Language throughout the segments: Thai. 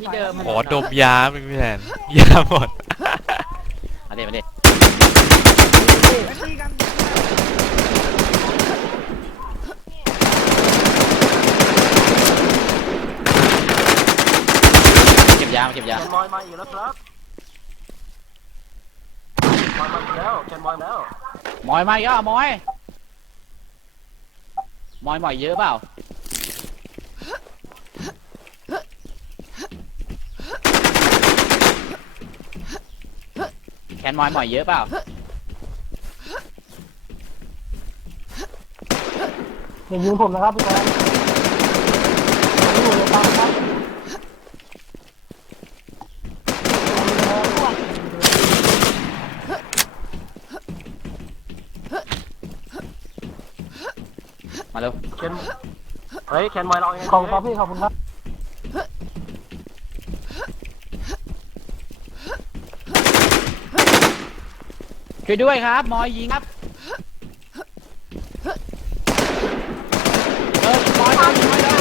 ที่เดิมขอดมยาไม่พี่แทนยาหมดมาเด็มาเด็ไปตีกันเก็บยามาเก็บยาแกนมอยมาอีกแล้วครับมอยมาอีกแล้วแกนมอยแล้วมอยมาอีกอะมอย มอยหมอยเยอะเปล่า แคนมอยหมอยเยอะเปล่า อย่ายิงผมนะครับพี่แทนผมอยู่ในปั๊มครับมาเร็วแคนเฮ้ยแคนมอยเราเองขอบคุณครับพี่ขอบคุณครับ ช่วยด้วยครับมอยยิงครับเออมอยิงมอยเลย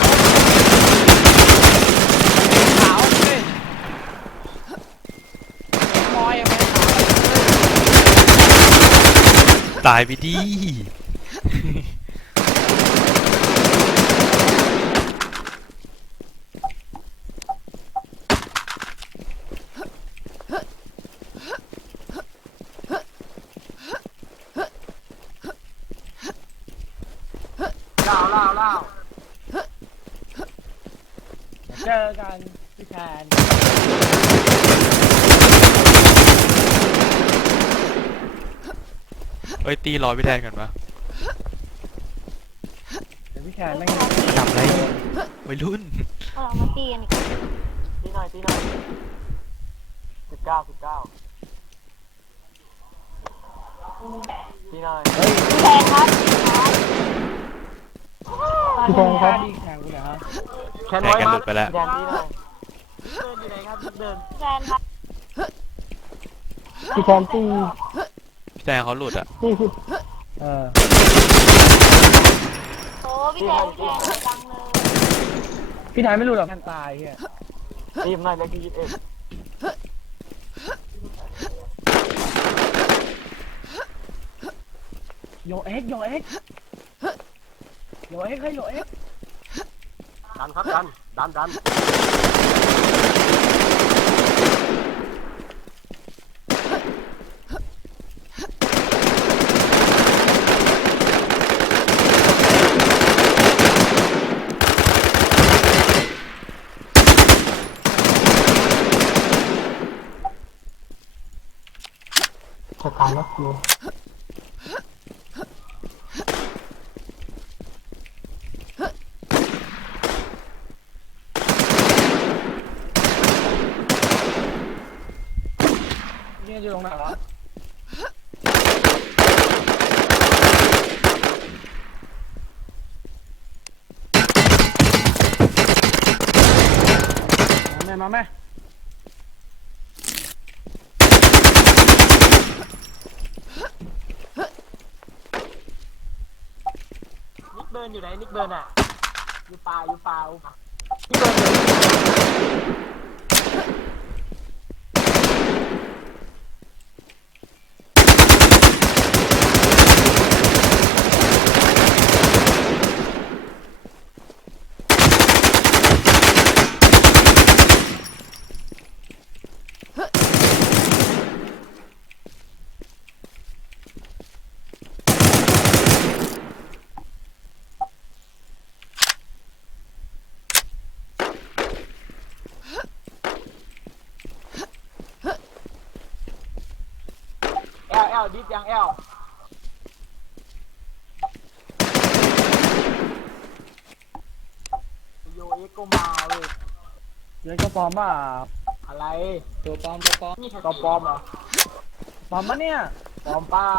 ขาวเลยมอยยังไงขาวเลยตายไปดิ ล่าวล่าวล่าว เจอกันพี่แทนเอ้ยตีรอพี่แทนกันปะเดี๋ยวพี่แทนแม่งจับอะไรวัยรุ่น เอาเรามาตีกันอีกตีหน่อยตีหน่อยสิบเก้าสิบเก้าตีหน่อยแทนครับ พี่แทนครับ ดีแข่งกูเหรอฮะแคนมอย แทนกันมาหลุดไปแล้วแทนตีหน่อยเดินอยู่ไหนครับเดินแทนครับพี่แทนตีพี่แทนเขาหลุดอะตีสิเออโอ้พี่แทนแทนจังเลยพี่แทนไม่รู้หรอกแทนตายเฮียตีหน่อยเลขที่ยี่สิบเอ็ดโยเอ็กโยเอ็กโยเอ็กให้โยเอ็ก ดันครับดันดันดันสถานคิว นี่จะลงไหนวะมาแม่มาแม่นิกเบิร์นอยู่ไหนนิกเบิร์นอะอยู่ป่าอยู่ป่านิกเบิร์นอยู่ แอลแอลดิฟยังแอลโยเอ็กก็มาเว้ยเดี๋ยวก็ปลอมป่ะอะไรตัวปลอมตัวปลอมนี่ตัวปลอมเหรอปลอมปะเนี่ยปลอมเปล่า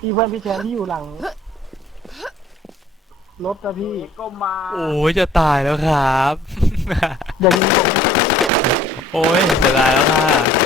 พี่เพื่อนพี่แทนที่อยู่หลังรถนะพี่ก็มาโอ้ยจะตายแล้วครับ อย่ายิงผมโอ้ยจะตายแล้วค่ะ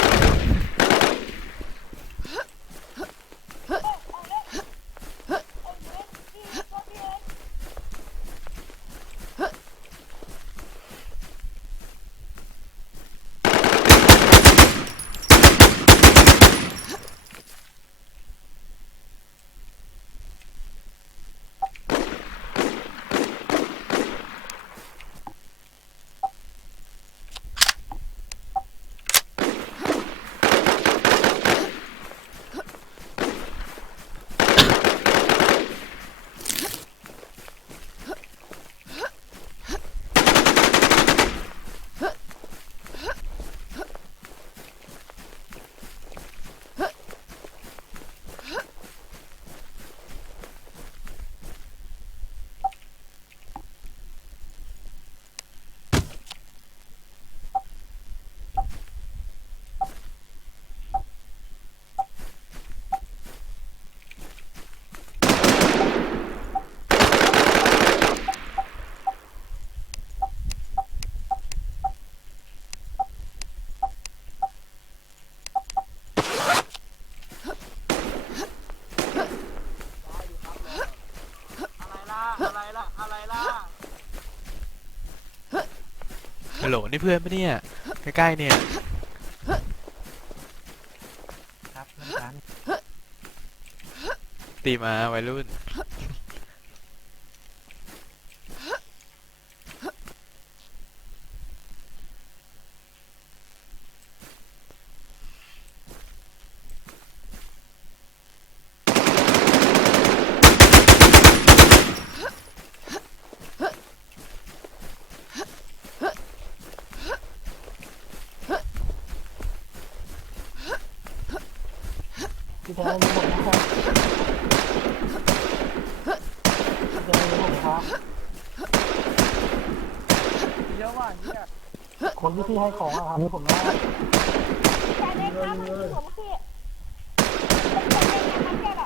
ฮัลโหลนี่เพื่อนปะเนี่ยใกล้ๆเนี่ยครับเพื่อนกันตีมาวัยรุ่น พี่แทนมีผมนะครับพี่แทนมีผมครับเยอะว่ะเนี่ยคนที่พี่ให้ของอะครับมีผมนะแทนเล็กครับมันผมพี่แทนเล็กนะมันแค่แบ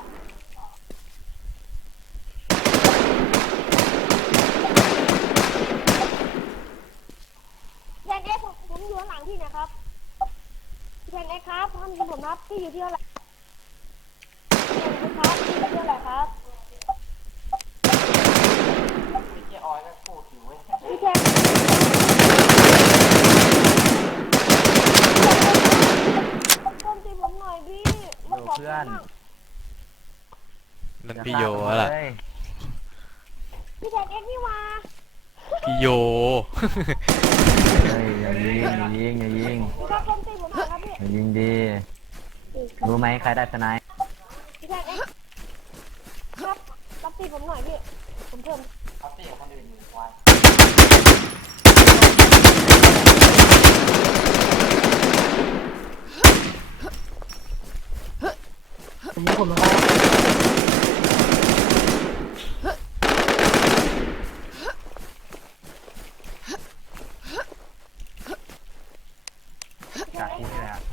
แทนเล็กผมอยู่ข้างหลังพี่นะครับแทนเล็กครับท่านยิงผมครับพี่อยู่ที่เท่าไหร่แทนเล็กครับพี่อยู่ที่เท่าไหร่ครับพี่แทนต้นตีผมหน่อยพี่โยเพื่อนนั่นพี่โยอะล่ะพี่แทนเอ็กซ์นี่มาพี่โยเฮ้ยอย่ายิงอย่ายิงอย่ายิงพี่ครับต้นตีผมหน่อยครับพี่อย่ายิงดีรู้ไหมใครได้สไนป์ พี่แท็กซ์ครับรับตีผมหน่อยพี่ ผมเพิ่มมีผมนะครับจากที่นี่แหละ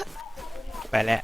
ผมเข้า ไปแล้ว